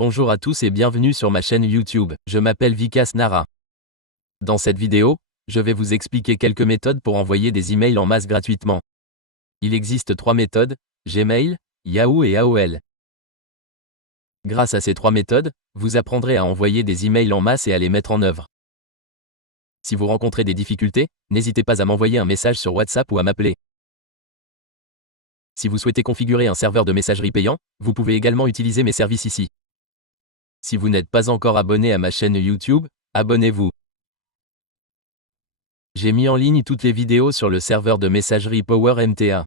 Bonjour à tous et bienvenue sur ma chaîne YouTube, je m'appelle Vikas Nara. Dans cette vidéo, je vais vous expliquer quelques méthodes pour envoyer des emails en masse gratuitement. Il existe 3 méthodes, Gmail, Yahoo et AOL. Grâce à ces 3 méthodes, vous apprendrez à envoyer des emails en masse et à les mettre en œuvre. Si vous rencontrez des difficultés, n'hésitez pas à m'envoyer un message sur WhatsApp ou à m'appeler. Si vous souhaitez configurer un serveur de messagerie payant, vous pouvez également utiliser mes services ici. Si vous n'êtes pas encore abonné à ma chaîne YouTube, abonnez-vous. J'ai mis en ligne toutes les vidéos sur le serveur de messagerie PowerMTA.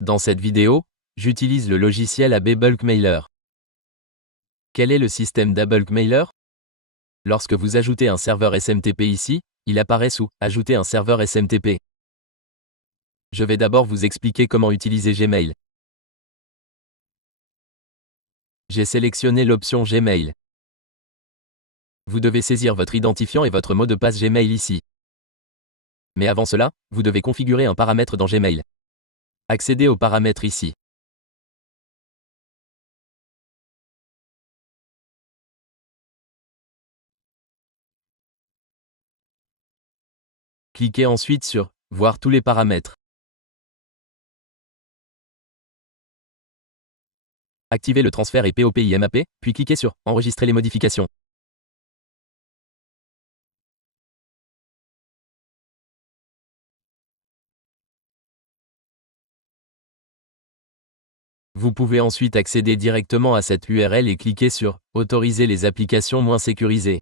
Dans cette vidéo, j'utilise le logiciel AB Bulk Mailer. Quel est le système d'ABulk Mailer? Lorsque vous ajoutez un serveur SMTP ici, il apparaît sous « Ajouter un serveur SMTP ». Je vais d'abord vous expliquer comment utiliser Gmail. J'ai sélectionné l'option Gmail. Vous devez saisir votre identifiant et votre mot de passe Gmail ici. Mais avant cela, vous devez configurer un paramètre dans Gmail. Accédez au paramètre ici. Cliquez ensuite sur « Voir tous les paramètres ». Activez le transfert et POPIMAP, puis cliquez sur « Enregistrer les modifications ». Vous pouvez ensuite accéder directement à cette URL et cliquer sur « Autoriser les applications moins sécurisées ».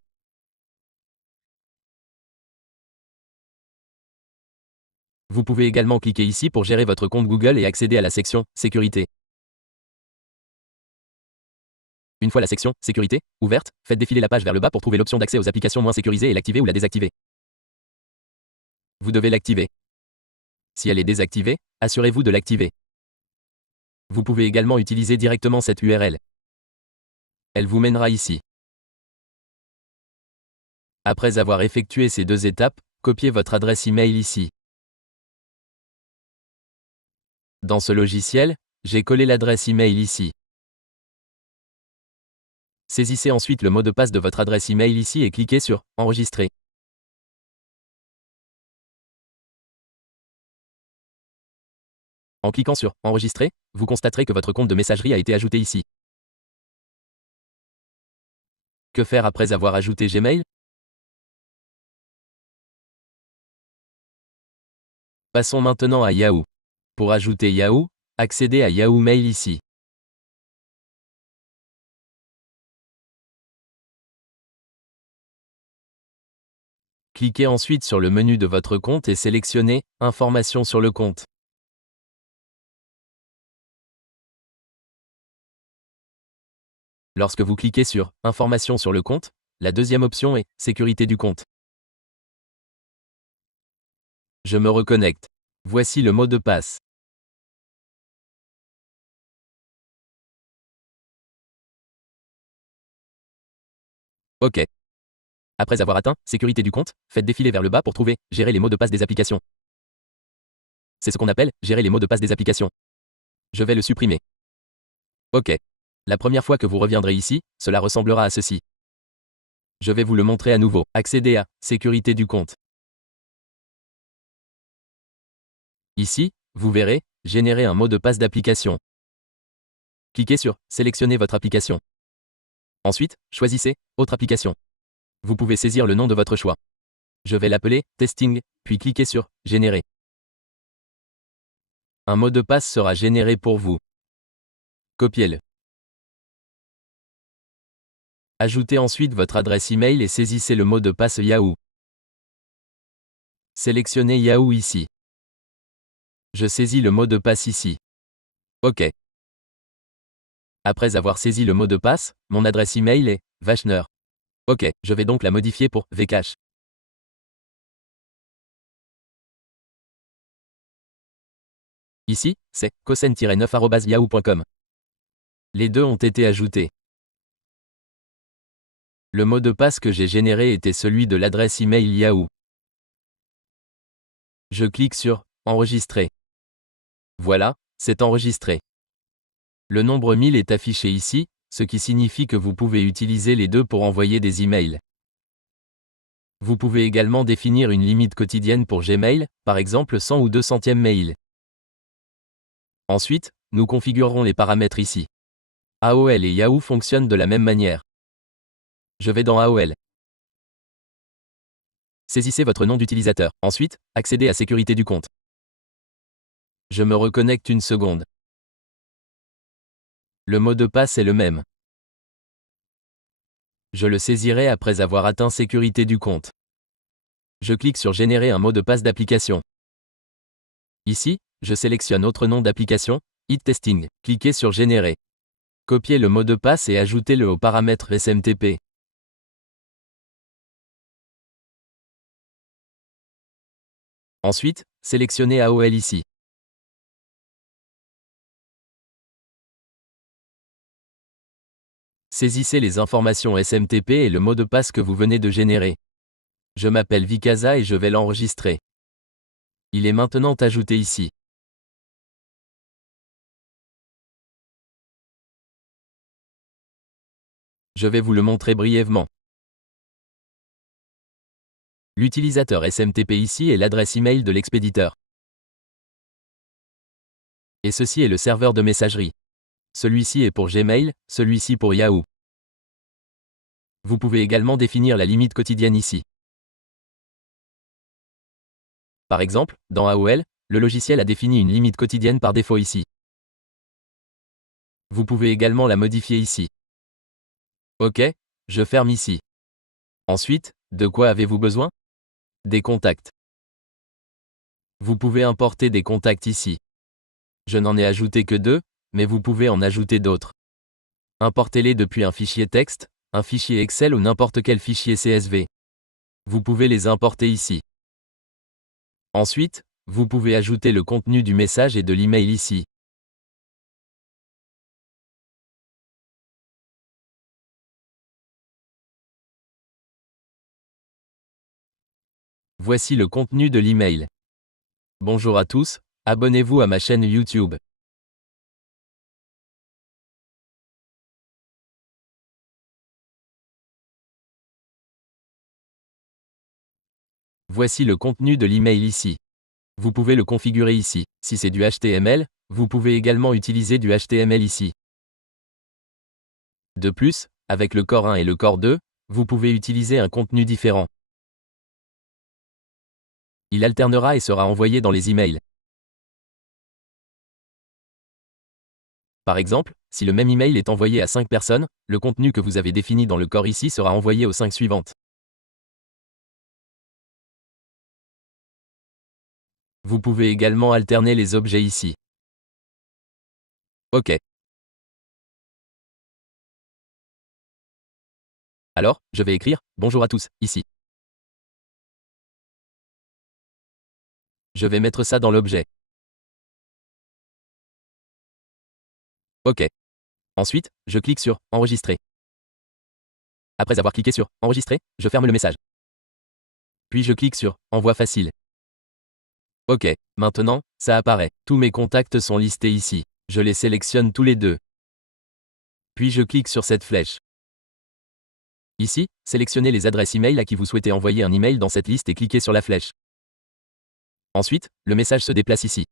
Vous pouvez également cliquer ici pour gérer votre compte Google et accéder à la section « Sécurité ». Une fois la section « Sécurité » ouverte, faites défiler la page vers le bas pour trouver l'option d'accès aux applications moins sécurisées et l'activer ou la désactiver. Vous devez l'activer. Si elle est désactivée, assurez-vous de l'activer. Vous pouvez également utiliser directement cette URL. Elle vous mènera ici. Après avoir effectué ces 2 étapes, copiez votre adresse email ici. Dans ce logiciel, j'ai collé l'adresse email ici. Saisissez ensuite le mot de passe de votre adresse email ici et cliquez sur « Enregistrer ». En cliquant sur « Enregistrer », vous constaterez que votre compte de messagerie a été ajouté ici. Que faire après avoir ajouté Gmail? Passons maintenant à Yahoo. Pour ajouter Yahoo, accédez à Yahoo Mail ici. Cliquez ensuite sur le menu de votre compte et sélectionnez « Informations sur le compte ». Lorsque vous cliquez sur « Informations sur le compte », la deuxième option est « Sécurité du compte ». Je me reconnecte. Voici le mot de passe. OK. Après avoir atteint « Sécurité du compte », faites défiler vers le bas pour trouver « Gérer les mots de passe des applications ». C'est ce qu'on appelle « Gérer les mots de passe des applications ». Je vais le supprimer. OK. La première fois que vous reviendrez ici, cela ressemblera à ceci. Je vais vous le montrer à nouveau. Accédez à « Sécurité du compte ». Ici, vous verrez « Générer un mot de passe d'application ». Cliquez sur « Sélectionnez votre application ». Ensuite, choisissez « Autre application ». Vous pouvez saisir le nom de votre choix. Je vais l'appeler « Testing », puis cliquez sur « Générer ». Un mot de passe sera généré pour vous. Copiez-le. Ajoutez ensuite votre adresse email et saisissez le mot de passe Yahoo. Sélectionnez Yahoo ici. Je saisis le mot de passe ici. OK. Après avoir saisi le mot de passe, mon adresse email est Vachner. OK, je vais donc la modifier pour Vcache. Ici, c'est kosen-9@yahoo.com. Les deux ont été ajoutés. Le mot de passe que j'ai généré était celui de l'adresse email Yahoo. Je clique sur « Enregistrer ». Voilà, C'est enregistré. Le nombre 1000 est affiché ici, ce qui signifie que vous pouvez utiliser les deux pour envoyer des emails. Vous pouvez également définir une limite quotidienne pour Gmail, par exemple 100 ou 200e mail. Ensuite, nous configurerons les paramètres ici. AOL et Yahoo fonctionnent de la même manière. Je vais dans AOL. Saisissez votre nom d'utilisateur. Ensuite, accédez à sécurité du compte. Je me reconnecte une seconde. Le mot de passe est le même. Je le saisirai après avoir atteint sécurité du compte. Je clique sur Générer un mot de passe d'application. Ici, je sélectionne autre nom d'application, Testing. Cliquez sur Générer. Copiez le mot de passe et ajoutez-le au paramètre SMTP. Ensuite, sélectionnez AOL ici. Saisissez les informations SMTP et le mot de passe que vous venez de générer. Je m'appelle Vikasa et je vais l'enregistrer. Il est maintenant ajouté ici. Je vais vous le montrer brièvement. L'utilisateur SMTP ici est l'adresse email de l'expéditeur. Et ceci est le serveur de messagerie. Celui-ci est pour Gmail, celui-ci pour Yahoo. Vous pouvez également définir la limite quotidienne ici. Par exemple, dans AOL, le logiciel a défini une limite quotidienne par défaut ici. Vous pouvez également la modifier ici. OK, je ferme ici. Ensuite, de quoi avez-vous besoin? Des contacts. Vous pouvez importer des contacts ici. Je n'en ai ajouté que 2, mais vous pouvez en ajouter d'autres. Importez-les depuis un fichier texte, un fichier Excel ou n'importe quel fichier CSV. Vous pouvez les importer ici. Ensuite, vous pouvez ajouter le contenu du message et de l'email ici. Voici le contenu de l'email. Bonjour à tous, abonnez-vous à ma chaîne YouTube. Voici le contenu de l'email ici. Vous pouvez le configurer ici. Si c'est du HTML, vous pouvez également utiliser du HTML ici. De plus, avec le corps 1 et le corps 2, vous pouvez utiliser un contenu différent. Il alternera et sera envoyé dans les emails. Par exemple, si le même email est envoyé à 5 personnes, le contenu que vous avez défini dans le corps ici sera envoyé aux 5 suivantes. Vous pouvez également alterner les objets ici. OK. Alors, je vais écrire « Bonjour à tous » ici. Je vais mettre ça dans l'objet. OK. Ensuite, je clique sur « Enregistrer ». Après avoir cliqué sur « Enregistrer », je ferme le message. Puis je clique sur « Envoi facile ». OK. Maintenant, ça apparaît. Tous mes contacts sont listés ici. Je les sélectionne tous les deux. Puis je clique sur cette flèche. Ici, sélectionnez les adresses email à qui vous souhaitez envoyer un email dans cette liste et cliquez sur la flèche. Ensuite, le message se déplace ici.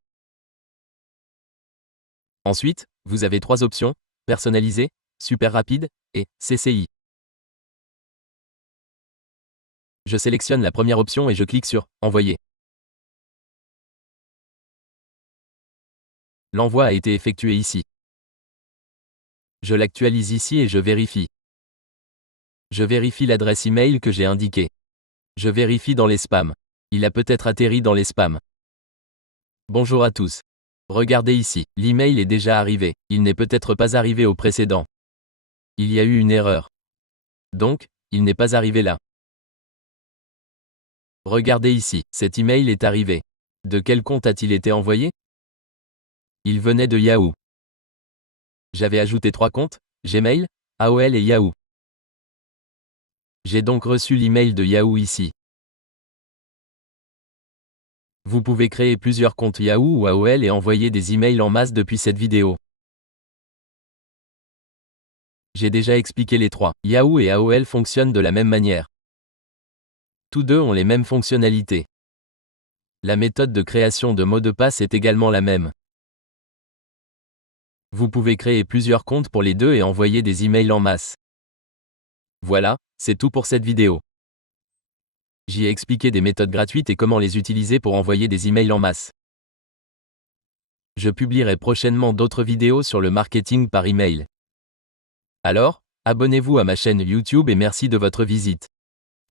Ensuite, vous avez 3 options, personnalisé, super rapide, et CCI. Je sélectionne la première option et je clique sur Envoyer. L'envoi a été effectué ici. Je l'actualise ici et je vérifie. Je vérifie l'adresse email que j'ai indiquée. Je vérifie dans les spams. Il a peut-être atterri dans les spams. Bonjour à tous. Regardez ici, l'email est déjà arrivé. Il n'est peut-être pas arrivé au précédent. Il y a eu une erreur. Donc, il n'est pas arrivé là. Regardez ici, cet email est arrivé. De quel compte a-t-il été envoyé? Il venait de Yahoo. J'avais ajouté 3 comptes, Gmail, AOL et Yahoo. J'ai donc reçu l'email de Yahoo ici. Vous pouvez créer plusieurs comptes Yahoo ou AOL et envoyer des emails en masse depuis cette vidéo. J'ai déjà expliqué les trois. Yahoo et AOL fonctionnent de la même manière. Tous deux ont les mêmes fonctionnalités. La méthode de création de mots de passe est également la même. Vous pouvez créer plusieurs comptes pour les deux et envoyer des emails en masse. Voilà, c'est tout pour cette vidéo. J'y ai expliqué des méthodes gratuites et comment les utiliser pour envoyer des emails en masse. Je publierai prochainement d'autres vidéos sur le marketing par email. Alors, abonnez-vous à ma chaîne YouTube et merci de votre visite.